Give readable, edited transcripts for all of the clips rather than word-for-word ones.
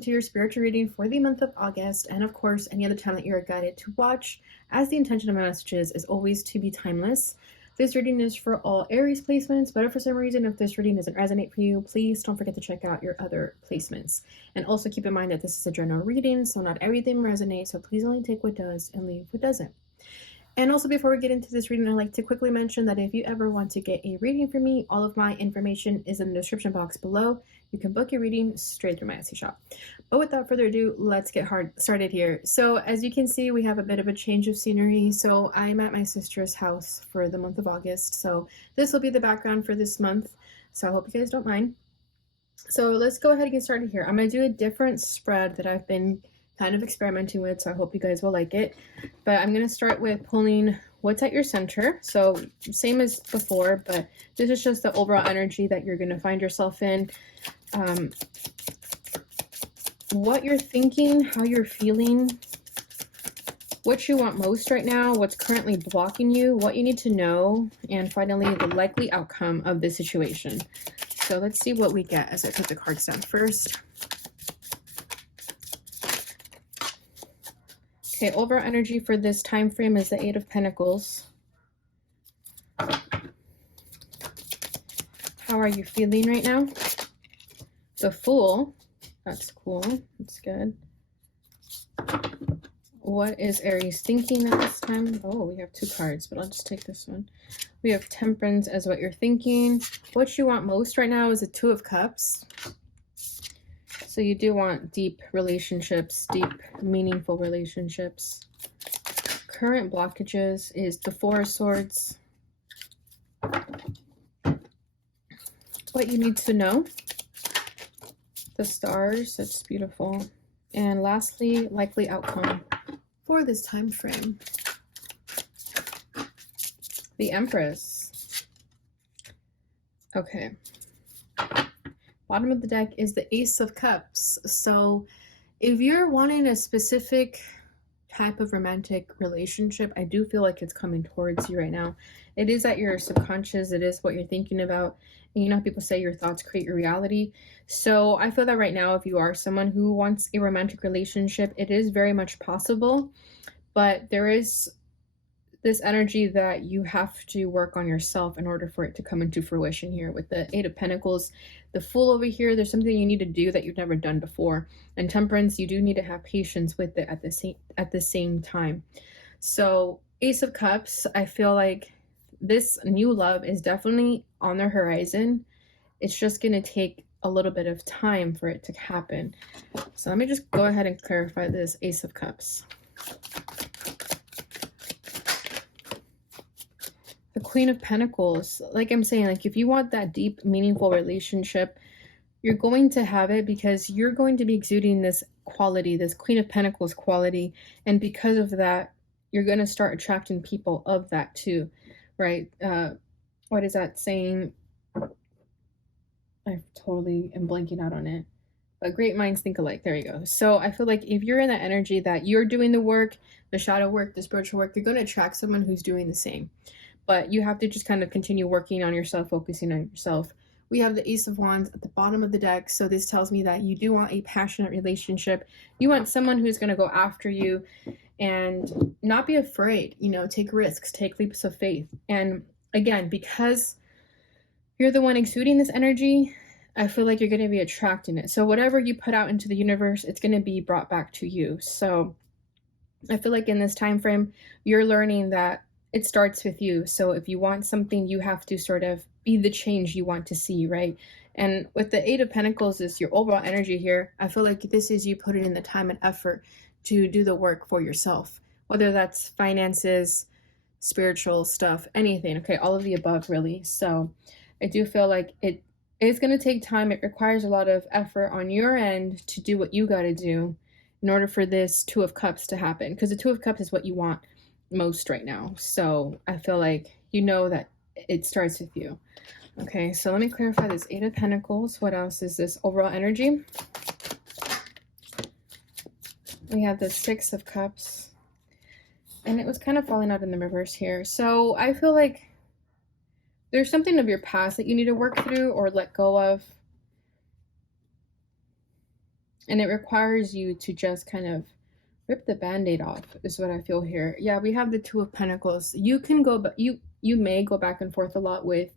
welcome to your spiritual reading for the month of August, and of course any other time that you're guided to watch, as the intention of my messages is always to be timeless. This reading is for all Aries placements, but if for some reason if this reading doesn't resonate for you, please don't forget to check out your other placements. And also keep in mind that this is a general reading, so not everything resonates, so please only take what does and leave what doesn't. And also, before we get into this reading, I'd like to quickly mention that if you ever want to get a reading from me, all of my information is in the description box below. You can book your reading straight through my Etsy shop. But without further ado, let's get started here. So as you can see, we have a bit of a change of scenery. So I'm at my sister's house for the month of August. So this will be the background for this month. So I hope you guys don't mind. So let's go ahead and get started here. I'm going to do a different spread that I've been kind of experimenting with, so I hope you guys will like it. But I'm going to start with pulling what's at your center. So same as before, but this is just the overall energy that you're going to find yourself in. What you're thinking, how you're feeling, what you want most right now, what's currently blocking you, what you need to know, and finally the likely outcome of the situation. So let's see what we get as I put the cards down first. Okay, overall energy for this time frame is the Eight of Pentacles. How are you feeling right now? The Fool. That's cool. That's good. What is Aries thinking at this time? Oh, we have two cards, but I'll just take this one. We have Temperance as what you're thinking. What you want most right now is a Two of Cups. So you do want deep relationships, deep, meaningful relationships. Current blockages is the Four of Swords. What you need to know. The Stars, that's beautiful. And lastly, likely outcome for this time frame. The Empress. Okay. Bottom of the deck is the Ace of Cups. So if you're wanting a specific type of romantic relationship, I do feel like it's coming towards you right now. It is at your subconscious. It is what you're thinking about. And you know how people say your thoughts create your reality. So I feel that right now, if you are someone who wants a romantic relationship, it is very much possible. But there is this energy that you have to work on yourself in order for it to come into fruition here. With the Eight of Pentacles, the Fool over here, there's something you need to do that you've never done before. And Temperance, you do need to have patience with it at the same time. So Ace of Cups, I feel like this new love is definitely on the horizon. It's just going to take a little bit of time for it to happen. So let me just go ahead and clarify this Ace of Cups. The Queen of Pentacles, like I'm saying, like if you want that deep, meaningful relationship, you're going to have it because you're going to be exuding this quality, this Queen of Pentacles quality. And because of that, you're going to start attracting people of that too, right? What is that saying? I totally am blanking out on it. But great minds think alike. There you go. So I feel like if you're in that energy that you're doing the work, the shadow work, the spiritual work, you're going to attract someone who's doing the same. But you have to just kind of continue working on yourself, focusing on yourself. We have the Ace of Wands at the bottom of the deck. So this tells me that you do want a passionate relationship. You want someone who's going to go after you and not be afraid, you know, take risks, take leaps of faith. And again, because you're the one exuding this energy, I feel like you're going to be attracting it. So whatever you put out into the universe, it's going to be brought back to you. So I feel like in this time frame, you're learning that it starts with you. So if you want something, you have to sort of be the change you want to see, right? And with the Eight of Pentacles is your overall energy here. I feel like this is you putting in the time and effort to do the work for yourself, whether that's finances, spiritual stuff, anything. Okay, all of the above, really. So I do feel like it is going to take time. It requires a lot of effort on your end to do what you got to do in order for this Two of Cups to happen, because the Two of Cups is what you want most right now. So I feel like you know that it starts with you. Okay, so let me clarify this Eight of Pentacles. What else is this overall energy? We have the Six of Cups, and it was kind of falling out in the reverse here. So I feel like there's something of your past that you need to work through or let go of. And it requires you to just kind of rip the band-aid off, is what I feel here. Yeah, we have the Two of Pentacles. You can go, but you may go back and forth a lot with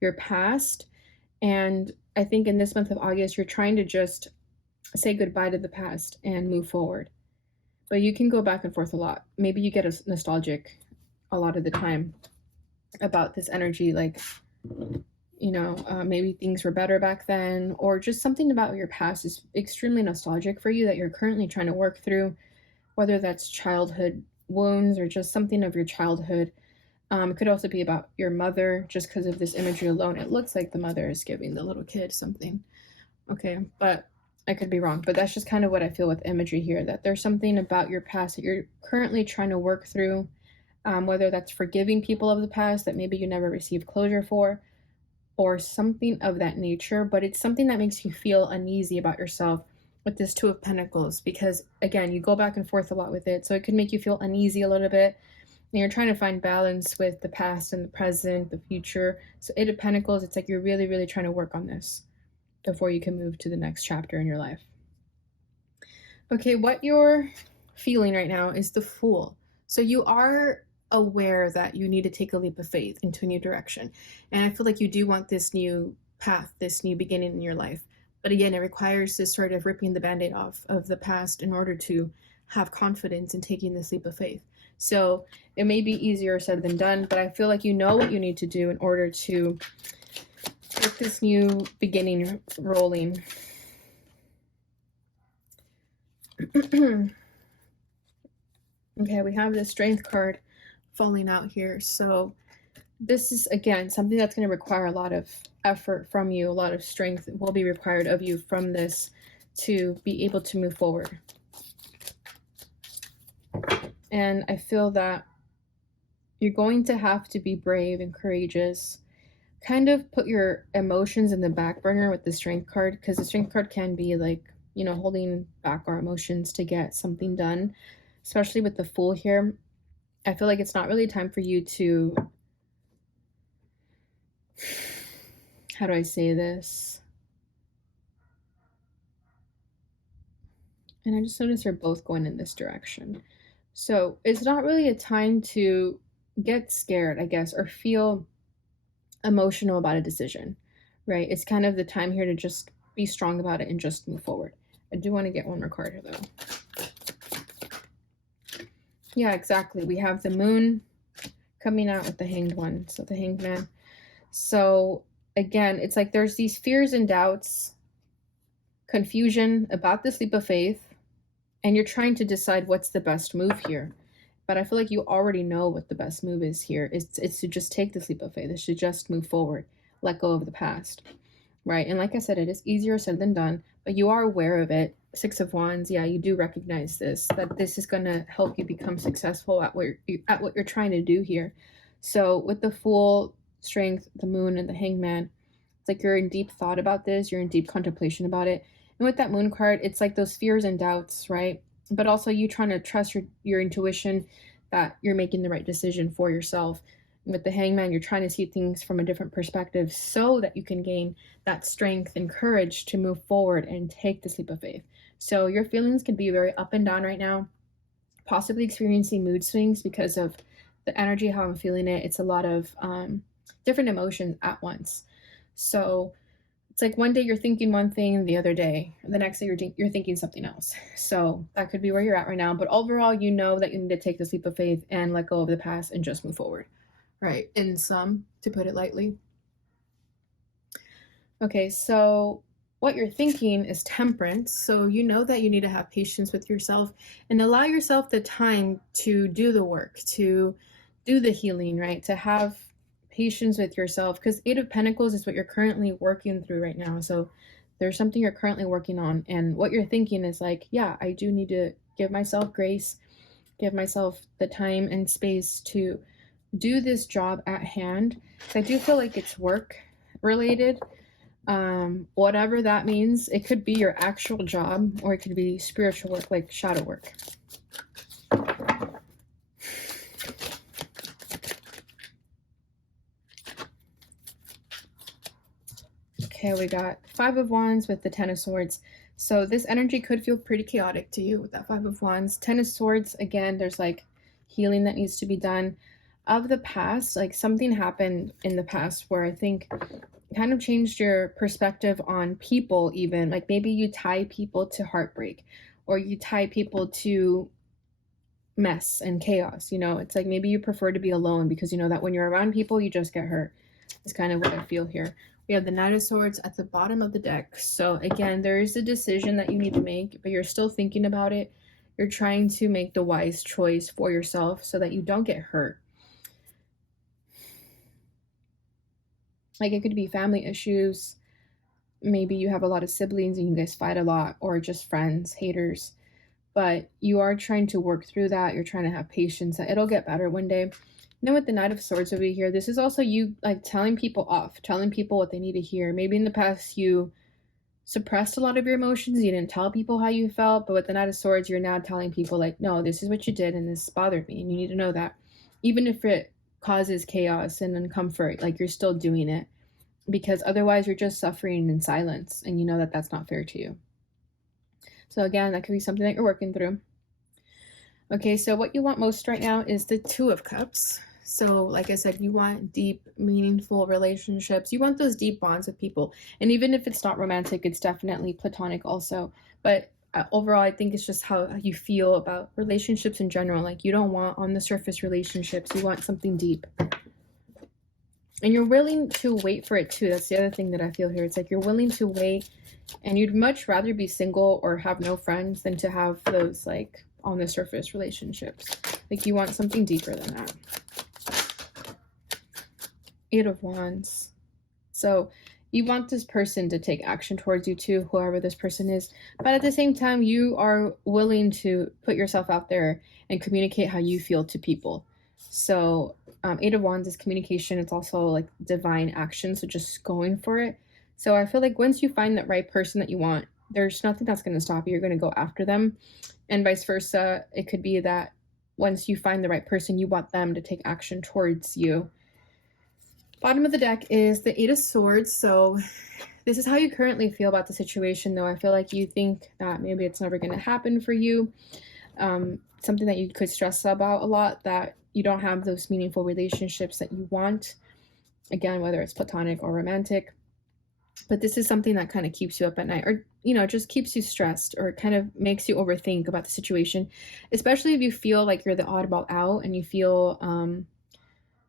your past. And I think in this month of August, you're trying to just say goodbye to the past and move forward. But you can go back and forth a lot. Maybe you get nostalgic a lot of the time about this energy, like, you know, maybe things were better back then, or just something about your past is extremely nostalgic for you that you're currently trying to work through, whether that's childhood wounds or just something of your childhood. It could also be about your mother, just because of this imagery alone. It looks like the mother is giving the little kid something. Okay, but I could be wrong. But that's just kind of what I feel with imagery here, that there's something about your past that you're currently trying to work through, whether that's forgiving people of the past that maybe you never received closure for, or something of that nature. But it's something that makes you feel uneasy about yourself with this Two of Pentacles, because again, you go back and forth a lot with it. So it could make you feel uneasy a little bit. And you're trying to find balance with the past and the present, the future. So Eight of Pentacles, it's like you're really, really trying to work on this before you can move to the next chapter in your life. Okay, what you're feeling right now is the Fool. So you are aware that you need to take a leap of faith into a new direction. And I feel like you do want this new path, this new beginning in your life. But again, it requires this sort of ripping the band-aid off of the past in order to have confidence in taking this leap of faith. So it may be easier said than done, but I feel like you know what you need to do in order to get this new beginning rolling. Okay, we have the Strength card falling out here. So this is, again, something that's going to require a lot of effort from you. A lot of strength will be required of you from this to be able to move forward. And I feel that you're going to have to be brave and courageous. Kind of put your emotions in the back burner with the Strength card, because the Strength card can be like, you know, holding back our emotions to get something done, especially with the Fool here. I feel like it's not really time for you to, how do I say this? And I just noticed they're both going in this direction. So it's not really a time to get scared, I guess, or feel emotional about a decision, right? It's kind of the time here to just be strong about it and just move forward. I do want to get one more card here, though. Yeah, exactly. We have the Moon coming out with the Hanged One, so the Hanged Man. So again, it's like there's these fears and doubts, confusion about this leap of faith, and you're trying to decide what's the best move here. But I feel like you already know what the best move is here. It's to just take this leap of faith. It's to just move forward, let go of the past, right? And like I said, it is easier said than done, but you are aware of it. Six of Wands, yeah, you do recognize this, that this is going to help you become successful at what you're trying to do here. So with the Fool, Strength, the Moon, and the Hanged Man, it's like you're in deep thought about this. You're in deep contemplation about it. And with that Moon card, it's like those fears and doubts, right? But also you trying to trust your intuition that you're making the right decision for yourself. And with the Hangman, you're trying to see things from a different perspective so that you can gain that strength and courage to move forward and take this leap of faith. So your feelings can be very up and down right now, possibly experiencing mood swings because of the energy, how I'm feeling it. It's a lot of different emotions at once. So it's like one day you're thinking one thing, the other day, the next day you're thinking something else. So that could be where you're at right now. But overall, you know that you need to take this leap of faith and let go of the past and just move forward, right? In sum, to put it lightly. Okay, so what you're thinking is temperance. So you know that you need to have patience with yourself and allow yourself the time to do the work, to do the healing, right? To have patience with yourself, because Eight of Pentacles is what you're currently working through right now. So there's something you're currently working on, and what you're thinking is like, yeah, I do need to give myself grace, give myself the time and space to do this job at hand. So I do feel like it's work related, whatever that means. It could be your actual job, or it could be spiritual work, like shadow work. Okay, we got Five of Wands with the Ten of Swords. So this energy could feel pretty chaotic to you with that Five of Wands. Ten of Swords, again, there's like healing that needs to be done. Of the past, like something happened in the past where I think kind of changed your perspective on people, even. Like maybe you tie people to heartbreak, or you tie people to mess and chaos. You know, it's like maybe you prefer to be alone because you know that when you're around people, you just get hurt. It's kind of what I feel here. We have the Knight of Swords at the bottom of the deck. So again, there is a decision that you need to make, but you're still thinking about it. You're trying to make the wise choice for yourself so that you don't get hurt. Like it could be family issues. Maybe you have a lot of siblings and you guys fight a lot, or just friends, haters. But you are trying to work through that. You're trying to have patience. It'll get better one day. Now with the Knight of Swords over here, this is also you like telling people off, telling people what they need to hear. Maybe in the past you suppressed a lot of your emotions. You didn't tell people how you felt, but with the Knight of Swords, you're now telling people like, no, this is what you did and this bothered me and you need to know that. Even if it causes chaos and uncomfort, like you're still doing it, because otherwise you're just suffering in silence and you know that that's not fair to you. So again, that could be something that you're working through. Okay, so what you want most right now is the Two of Cups. So like I said, you want deep, meaningful relationships. You want those deep bonds with people. And even if it's not romantic, it's definitely platonic also. But overall, I think it's just how you feel about relationships in general. Like you don't want on the surface relationships. You want something deep. And you're willing to wait for it too. That's the other thing that I feel here. It's like you're willing to wait, and you'd much rather be single or have no friends than to have those like on the surface relationships. Like you want something deeper than that. Eight of Wands. So you want this person to take action towards you too, whoever this person is. But at the same time, you are willing to put yourself out there and communicate how you feel to people. So Eight of Wands is communication. It's also like divine action. So just going for it. So I feel like once you find that right person that you want, there's nothing that's going to stop you. You're going to go after them. And vice versa. It could be that once you find the right person, you want them to take action towards you. Bottom of the deck is the Eight of Swords. So this is how you currently feel about the situation, though. I feel like you think that maybe it's never going to happen for you. Something that you could stress about a lot, that you don't have those meaningful relationships that you want. Again, whether it's platonic or romantic. But this is something that kind of keeps you up at night, or, you know, just keeps you stressed, or kind of makes you overthink about the situation, especially if you feel like you're the oddball out and you feel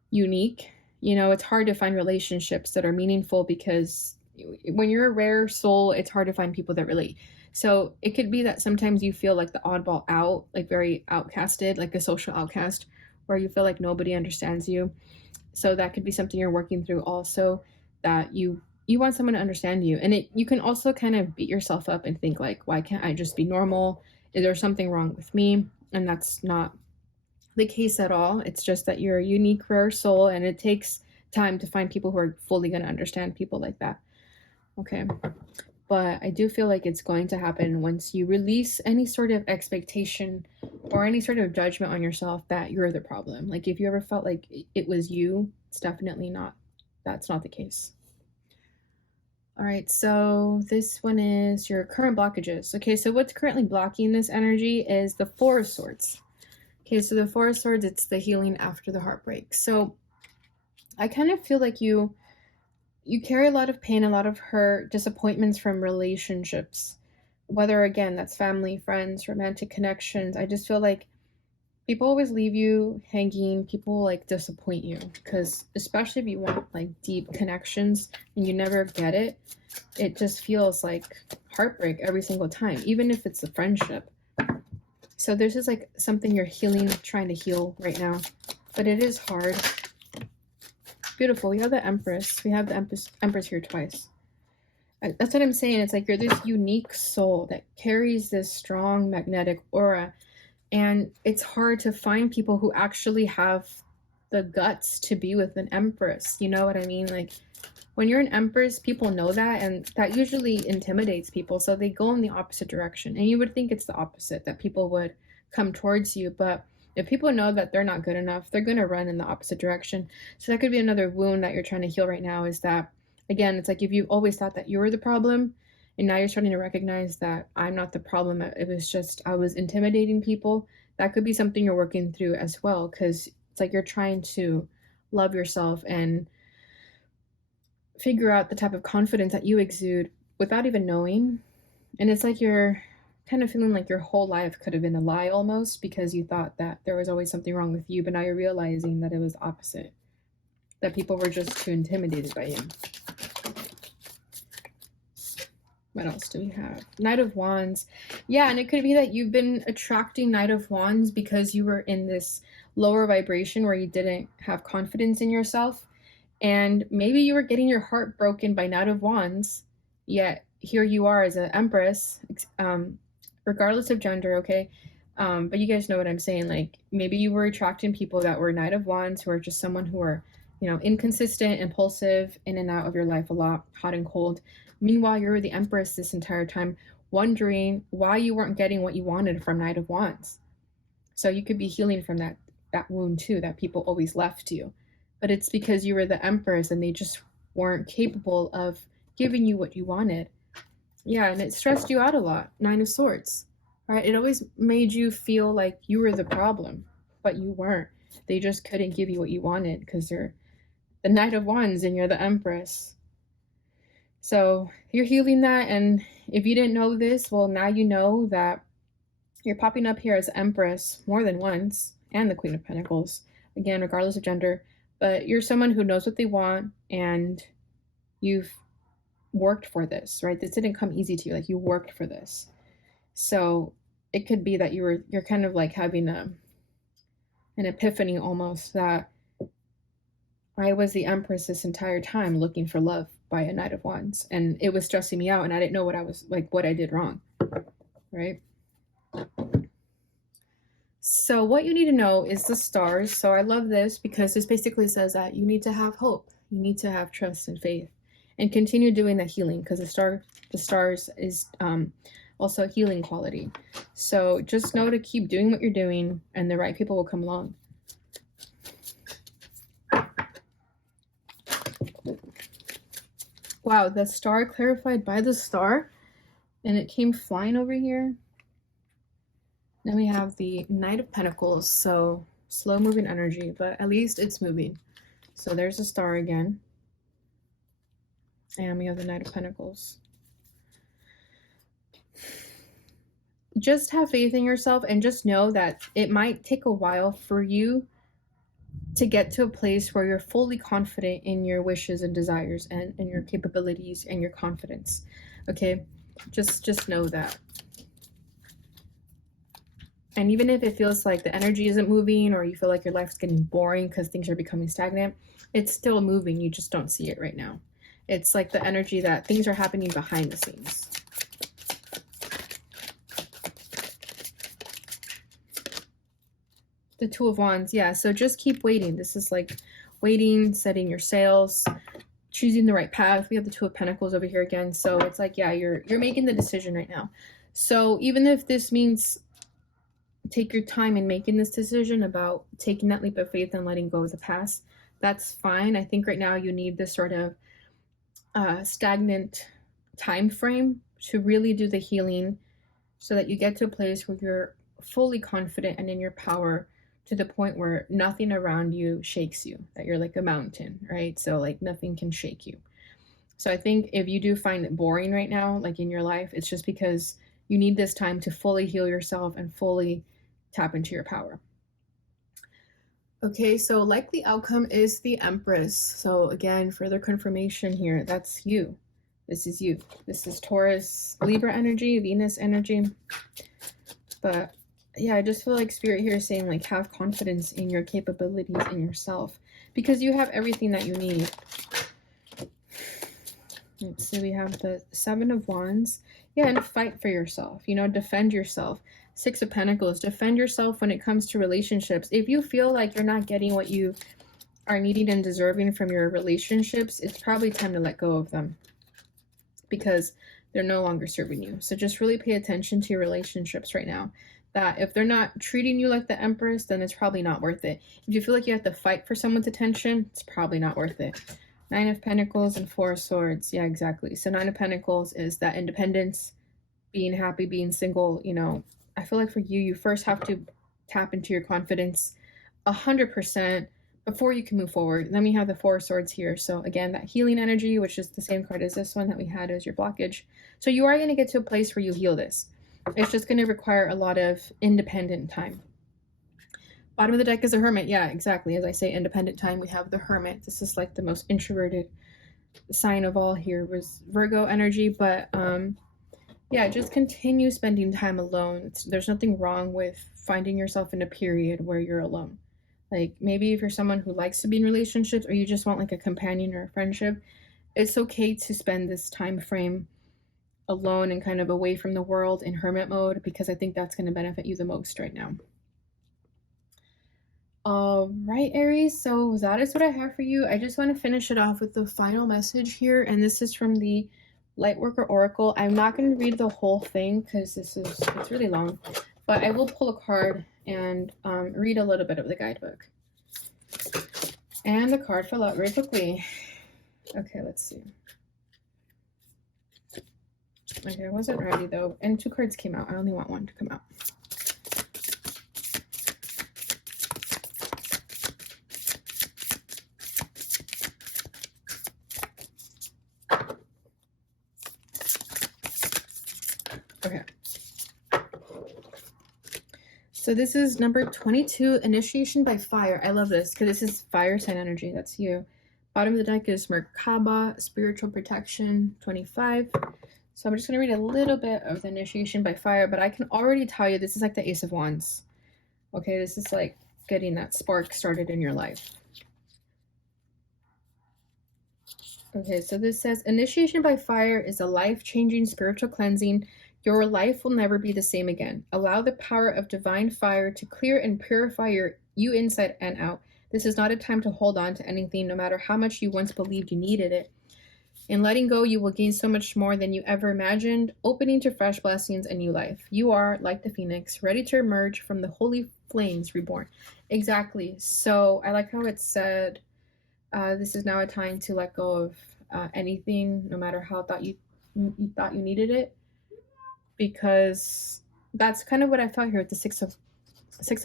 unique. You know, it's hard to find relationships that are meaningful because when you're a rare soul, it's hard to find people that relate. So it could be that sometimes you feel like the oddball out, like very outcasted, like a social outcast, where you feel like nobody understands you. So that could be something you're working through also, that you want someone to understand you. And you can also kind of beat yourself up and think like, why can't I just be normal? Is there something wrong with me? And that's not the case at all. It's just that you're a unique, rare soul, and it takes time to find people who are fully going to understand people like that. Okay. But I do feel like it's going to happen once you release any sort of expectation or any sort of judgment on yourself that you're the problem. Like if you ever felt like it was you, it's definitely not. That's not the case. All right, so this one is your current blockages. Okay, so what's currently blocking this energy is the Four of Swords. Okay, so the Four of Swords, it's the healing after the heartbreak. So I kind of feel like you carry a lot of pain, a lot of hurt, disappointments from relationships. Whether, again, that's family, friends, romantic connections. I just feel like people always leave you hanging. People like disappoint you, because especially if you want like deep connections and you never get it, it just feels like heartbreak every single time, even if it's a friendship. So this is like something you're healing, trying to heal right now, but it is hard. Beautiful. We have the Empress. We have the Empress here twice. That's what I'm saying. It's like you're this unique soul that carries this strong magnetic aura, and it's hard to find people who actually have the guts to be with an Empress. You know what I mean? Like when you're an Empress, people know that, and that usually intimidates people, so they go in the opposite direction. And you would think it's the opposite, that people would come towards you, but if people know that they're not good enough, they're going to run in the opposite direction. So that could be another wound that you're trying to heal right now, is that, again, it's like if you've always thought that you were the problem And now you're starting to recognize that I'm not the problem. It was just I was intimidating people. That could be something you're working through as well, because it's like you're trying to love yourself and figure out the type of confidence that you exude without even knowing. And it's like you're kind of feeling like your whole life could have been a lie almost, because you thought that there was always something wrong with you, but now you're realizing that it was opposite, that people were just too intimidated by you. What else do we have? Knight of Wands. Yeah, and it could be that you've been attracting Knight of Wands because you were in this lower vibration where you didn't have confidence in yourself. And maybe you were getting your heart broken by Knight of Wands, yet here you are as an Empress, regardless of gender, okay? But you guys know what I'm saying. Like, maybe you were attracting people that were Knight of Wands, who are just someone who are, you know, inconsistent, impulsive, in and out of your life a lot, hot and cold. Meanwhile, you were the Empress this entire time, wondering why you weren't getting what you wanted from Knight of Wands. So you could be healing from that wound too, that people always left you. But it's because you were the Empress and they just weren't capable of giving you what you wanted. Yeah, and it stressed you out a lot. Nine of Swords, right? It always made you feel like you were the problem, but you weren't. They just couldn't give you what you wanted because they're the Knight of Wands and you're the Empress. So you're healing that, and if you didn't know this, well, now you know that you're popping up here as Empress more than once, and the Queen of Pentacles, again, regardless of gender. But you're someone who knows what they want, and you've worked for this, right? This didn't come easy to you. Like, you worked for this. So it could be that you're kind of like having an epiphany almost, that I was the Empress this entire time looking for love by a Knight of Wands, and it was stressing me out, and I didn't know what I was like, what I did wrong, right? So what you need to know is the stars. So I love this because this basically says that you need to have hope, you need to have trust and faith, and continue doing the healing, because the stars is also a healing quality. So just know to keep doing what you're doing, and the right people will come along. Wow, the star clarified by the star, and it came flying over here. Then we have the Knight of Pentacles, so slow moving energy, but at least it's moving. So there's a star again. And we have the Knight of Pentacles. Just have faith in yourself, and just know that it might take a while for you to get to a place where you're fully confident in your wishes and desires, and your capabilities and your confidence. Okay, just know that. And even if it feels like the energy isn't moving, or you feel like your life's getting boring because things are becoming stagnant, it's still moving. You just don't see it right now. It's like the energy that things are happening behind the scenes. The Two of Wands, yeah, so just keep waiting. This is like waiting, setting your sails, choosing the right path. We have the Two of Pentacles over here again. So it's like, yeah, you're making the decision right now. So even if this means take your time in making this decision about taking that leap of faith and letting go of the past, that's fine. I think right now you need this sort of stagnant time frame to really do the healing, so that you get to a place where you're fully confident and in your power, to the point where nothing around you shakes you, that you're like a mountain, right? So like nothing can shake you. So I think if you do find it boring right now, like in your life, it's just because you need this time to fully heal yourself and fully tap into your power. Okay, so likely outcome is the Empress. So again, further confirmation here, that's you. This is you. This is Taurus, Libra energy, Venus energy. But yeah, I just feel like Spirit here is saying, like, have confidence in your capabilities in yourself, because you have everything that you need. Let's see, we have the Seven of Wands. Yeah, and fight for yourself, you know, defend yourself. Six of Pentacles, defend yourself when it comes to relationships. If you feel like you're not getting what you are needing and deserving from your relationships, it's probably time to let go of them, because they're no longer serving you. So just really pay attention to your relationships right now. That if they're not treating you like the Empress, then it's probably not worth it. If you feel like you have to fight for someone's attention, it's probably not worth it. Nine of Pentacles and Four of Swords. Yeah, exactly. So Nine of Pentacles is that independence, being happy, being single. You know, I feel like for you, you first have to tap into your confidence 100% before you can move forward. Then we have the Four of Swords here. So again, that healing energy, which is the same card as this one that we had as your blockage. So you are going to get to a place where you heal this. It's just going to require a lot of independent time. Bottom of the deck is a Hermit. Yeah, exactly. As I say, independent time, we have the Hermit. This is like the most introverted sign of all here was Virgo energy. But yeah, just continue spending time alone. There's nothing wrong with finding yourself in a period where you're alone. Like maybe if you're someone who likes to be in relationships or you just want like a companion or a friendship, it's okay to spend this time frame alone and kind of away from the world in hermit mode, because I think that's going to benefit you the most right now. All right, Aries, so that is what I have for you. I just want to finish it off with the final message here, and this is from the Lightworker Oracle. I'm not going to read the whole thing because it's really long, but I will pull a card and read a little bit of the guidebook. And the card fell out very quickly. Okay, let's see. Okay, I wasn't ready though, and 2 cards came out. I only want 1 to come out. Okay. So this is number 22, Initiation by Fire. I love this because this is fire sign energy. That's you. Bottom of the deck is Merkaba, Spiritual Protection, 25. So I'm just going to read a little bit of the Initiation by Fire, but I can already tell you this is like the Ace of Wands. Okay, this is like getting that spark started in your life. Okay, so this says, Initiation by Fire is a life-changing spiritual cleansing. Your life will never be the same again. Allow the power of divine fire to clear and purify you inside and out. This is not a time to hold on to anything, no matter how much you once believed you needed it. In letting go, you will gain so much more than you ever imagined, opening to fresh blessings and new life. You are, like the phoenix, ready to emerge from the holy flames reborn. Exactly. So I like how it said, this is now a time to let go of anything, no matter how you thought you needed it. Because that's kind of what I felt here with the Six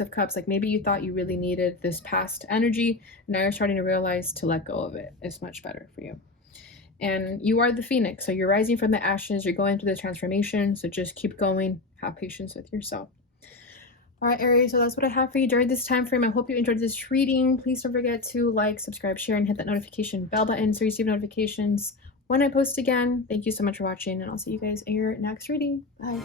of Cups. Like maybe you thought you really needed this past energy, and now you're starting to realize to let go of it is much better for you. And you are the phoenix, so you're rising from the ashes, you're going through the transformation, so just keep going, have patience with yourself. All right, Aries, so that's what I have for you during this time frame. I hope you enjoyed this reading. Please don't forget to like, subscribe, share, and hit that notification bell button so you receive notifications when I post again. Thank you so much for watching, and I'll see you guys in your next reading. Bye.